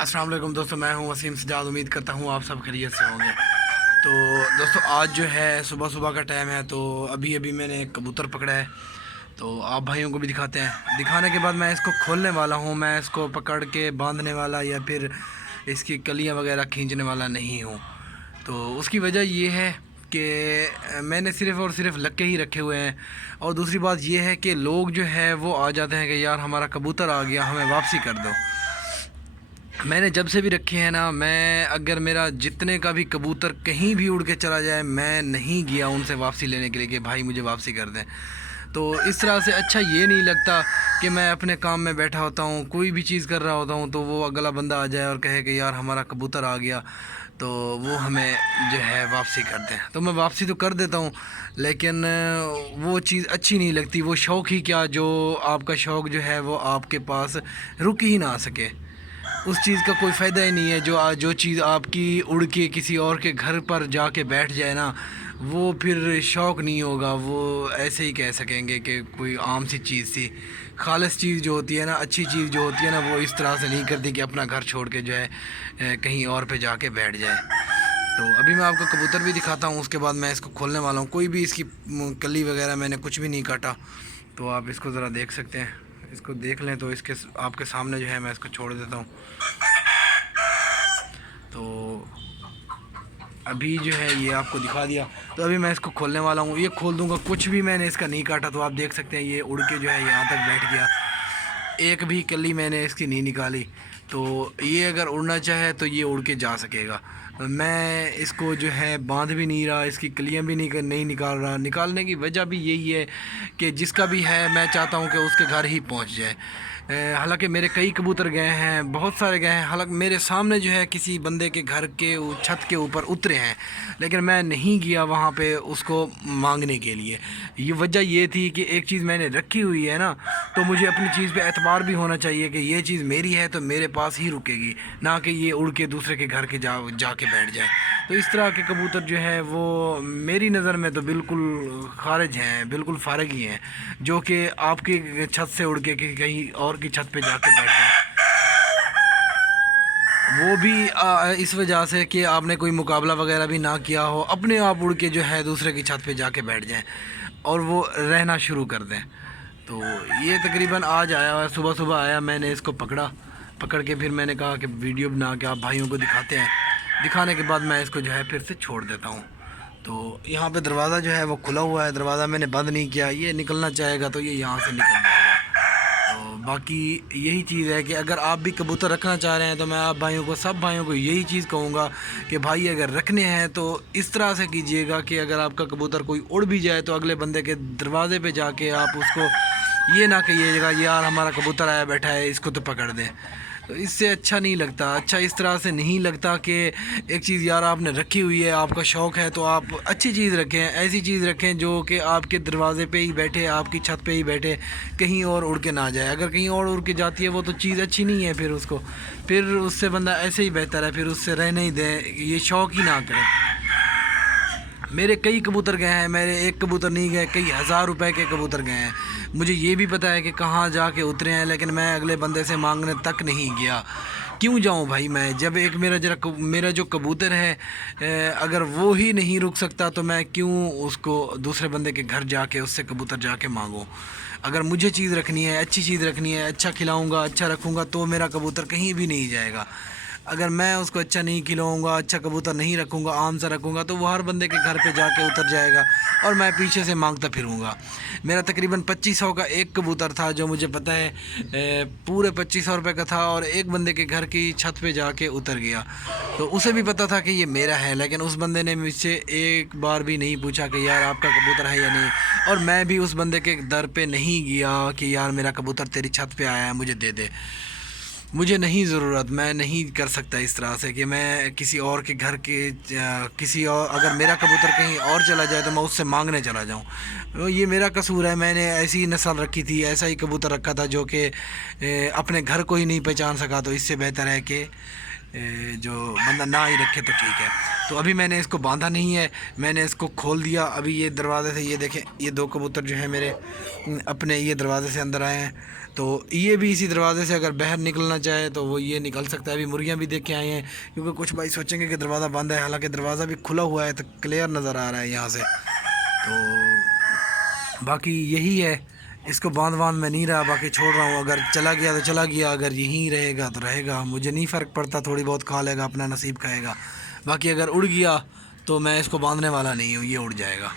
अस्सलाम वालेकुम दोस्तों, मैं हूं वसीम सजाद। उम्मीद करता हूं आप सब खैरियत से होंगे। तो दोस्तों आज जो है सुबह सुबह का टाइम है, तो अभी अभी मैंने एक कबूतर पकड़ा है। तो आप भाइयों को भी दिखाते हैं। दिखाने के बाद मैं इसको खोलने वाला हूं। मैं इसको पकड़ के बांधने वाला या फिर इसकी कलियां वगैरह खींचने वाला नहीं हूं। तो उसकी वजह ये है कि मैंने सिर्फ़ और सिर्फ लक्के ही रखे हुए हैं। और दूसरी बात ये है कि लोग जो है वो आ जाते हैं कि यार हमारा कबूतर आ गया, हमें वापसी कर दो। मैंने जब से भी रखे हैं ना, मैं अगर मेरा जितने का भी कबूतर कहीं भी उड़ के चला जाए, मैं नहीं गया उनसे वापसी लेने के लिए कि भाई मुझे वापसी कर दें। तो इस तरह से अच्छा ये नहीं लगता कि मैं अपने काम में बैठा होता हूँ, कोई भी चीज़ कर रहा होता हूँ, तो वो अगला बंदा आ जाए और कहे कि यार हमारा कबूतर आ गया, तो वो हमें जो है वापसी कर दें। तो मैं वापसी तो कर देता हूँ, लेकिन वो चीज़ अच्छी नहीं लगती। वो शौक़ ही क्या, जो आपका शौक़ जो है वो आपके पास रुक ही ना सके, उस चीज़ का कोई फ़ायदा ही नहीं है। जो चीज़ आपकी उड़ के किसी और के घर पर जाके बैठ जाए ना, वो फिर शौक़ नहीं होगा। वो ऐसे ही कह सकेंगे कि कोई आम सी चीज़ थी। खालिस चीज़ जो होती है ना, अच्छी चीज़ जो होती है ना, वो इस तरह से नहीं करती कि अपना घर छोड़ के जो है कहीं और पे जाके बैठ जाए। तो अभी मैं आपको कबूतर भी दिखाता हूँ, उसके बाद मैं इसको खोलने वाला हूँ। कोई भी इसकी कली वगैरह मैंने कुछ भी नहीं काटा, तो आप इसको ज़रा देख सकते हैं। इसको देख लें तो इसके आपके सामने जो है मैं इसको छोड़ देता हूँ। तो अभी जो है ये आपको दिखा दिया। तो अभी मैं इसको खोलने वाला हूँ। ये खोल दूँगा, कुछ भी मैंने इसका नहीं काटा। तो आप देख सकते हैं ये उड़ के जो है यहाँ तक बैठ गया। एक भी कली मैंने इसकी नहीं निकाली। तो ये अगर उड़ना चाहे तो ये उड़ के जा सकेगा। मैं इसको जो है बांध भी नहीं रहा, इसकी कलियाँ भी नहीं निकाल रहा। निकालने की वजह भी यही है कि जिसका भी है मैं चाहता हूँ कि उसके घर ही पहुँच जाए। हालांकि मेरे कई कबूतर गए हैं, बहुत सारे गए हैं। हालांकि मेरे सामने जो है किसी बंदे के घर के छत के ऊपर उतरे हैं, लेकिन मैं नहीं गया वहाँ पे उसको मांगने के लिए। ये वजह ये थी कि एक चीज़ मैंने रखी हुई है ना, तो मुझे अपनी चीज़ पे एतबार भी होना चाहिए कि ये चीज़ मेरी है तो मेरे पास ही रुकेगी, ना कि ये उड़ के दूसरे के घर के जाके बैठ जाए। तो इस तरह के कबूतर जो है वो मेरी नज़र में तो बिल्कुल खारिज हैं, बिल्कुल फारिग ही हैं, जो कि आपकी छत से उड़ के कहीं और की छत पे जाके बैठ जाए। वो भी इस वजह से कि आपने कोई मुकाबला वगैरह भी ना किया हो, अपने आप उड़ के जो है दूसरे की छत पे जाके बैठ जाएं और वो रहना शुरू कर दें। तो ये तकरीबन आज आया हुआ, सुबह सुबह आया, मैंने इसको पकड़ के फिर मैंने कहा कि वीडियो बना के आप भाइयों को दिखाते हैं। दिखाने के बाद मैं इसको जो है फिर से छोड़ देता हूँ। तो यहाँ पे दरवाज़ा जो है वो खुला हुआ है, दरवाज़ा मैंने बंद नहीं किया। ये निकलना चाहेगा तो ये यहाँ से निकल जाएगा। तो बाकी यही चीज़ है कि अगर आप भी कबूतर रखना चाह रहे हैं तो मैं आप भाइयों को, सब भाइयों को यही चीज़ कहूँगा कि भाई अगर रखने हैं तो इस तरह से कीजिएगा कि अगर आपका कबूतर कोई उड़ भी जाए तो अगले बंदे के दरवाज़े पे जाके आप उसको ये ना कहिएगा यार हमारा कबूतर आया बैठा है, इसको तो पकड़ दें। तो इससे अच्छा नहीं लगता। अच्छा इस तरह से नहीं लगता कि एक चीज़ यार आपने रखी हुई है, आपका शौक़ है, तो आप अच्छी चीज़ रखें, ऐसी चीज़ रखें जो कि आपके दरवाज़े पे ही बैठे, आपकी छत पे ही बैठे, कहीं और उड़ के ना जाए। अगर कहीं और उड़ के जाती है वो तो चीज़ अच्छी नहीं है। फिर उससे बंदा ऐसे ही बेहतर है, फिर उससे रहने ही दें, ये शौक़ ही ना करें। मेरे कई कबूतर गए हैं, मेरे एक कबूतर नहीं गए, कई हज़ार रुपए के कबूतर गए हैं। मुझे ये भी पता है कि कहाँ जाके उतरे हैं, लेकिन मैं अगले बंदे से मांगने तक नहीं गया। क्यों जाऊँ भाई मैं, जब एक मेरा जो कबूतर है अगर वो ही नहीं रुक सकता तो मैं क्यों उसको दूसरे बंदे के घर जाके उससे कबूतर जाके मांगूँ। अगर मुझे चीज़ रखनी है, अच्छी चीज़ रखनी है, अच्छा खिलाऊँगा, अच्छा रखूँगा, तो मेरा कबूतर कहीं भी नहीं जाएगा। अगर मैं उसको अच्छा नहीं खिलाऊँगा, अच्छा कबूतर नहीं रखूँगा, आम सा रखूँगा, तो वो हर बंदे के घर पे जाके उतर जाएगा और मैं पीछे से मांगता फिरूँगा। मेरा तकरीबन 2500 का एक कबूतर था, जो मुझे पता है पूरे 2500 रुपये का था, और एक बंदे के घर की छत पे जाके उतर गया। तो उसे भी पता था कि ये मेरा है, लेकिन उस बंदे ने मुझसे एक बार भी नहीं पूछा कि यार आपका कबूतर है या नहीं। और मैं भी उस बंदे के दर पे नहीं गया कि यार मेरा कबूतर तेरी छत पे आया है, मुझे दे दे। मुझे नहीं ज़रूरत, मैं नहीं कर सकता इस तरह से कि मैं किसी और के घर के किसी और, अगर मेरा कबूतर कहीं और चला जाए तो मैं उससे मांगने चला जाऊं। तो ये मेरा कसूर है। मैंने ऐसी नस्ल रखी थी, ऐसा ही कबूतर रखा था जो कि अपने घर को ही नहीं पहचान सका। तो इससे बेहतर है कि जो बंदा ना ही रखे तो ठीक है। तो अभी मैंने इसको बांधा नहीं है, मैंने इसको खोल दिया। अभी ये दरवाज़े से, ये देखें, ये दो कबूतर जो है मेरे अपने ये दरवाज़े से अंदर आए हैं। تو یہ بھی اسی دروازے سے اگر باہر نکلنا چاہے تو وہ یہ نکل سکتا ہے. ابھی مرغیاں بھی دیکھ کے آئے ہیں, کیونکہ کچھ بھائی سوچیں گے کہ دروازہ بند ہے, حالانکہ دروازہ بھی کھلا ہوا ہے تو کلیئر نظر آ رہا ہے یہاں سے. تو باقی یہی ہے, اس کو باندھ میں نہیں رہا, باقی چھوڑ رہا ہوں. اگر چلا گیا تو چلا گیا, اگر یہیں رہے گا تو رہے گا, مجھے نہیں فرق پڑتا, تھوڑی بہت کھا لے گا, اپنا نصیب کھائے گا. باقی اگر اڑ گیا تو میں اس کو باندھنے والا نہیں ہوں, یہ اڑ جائے گا.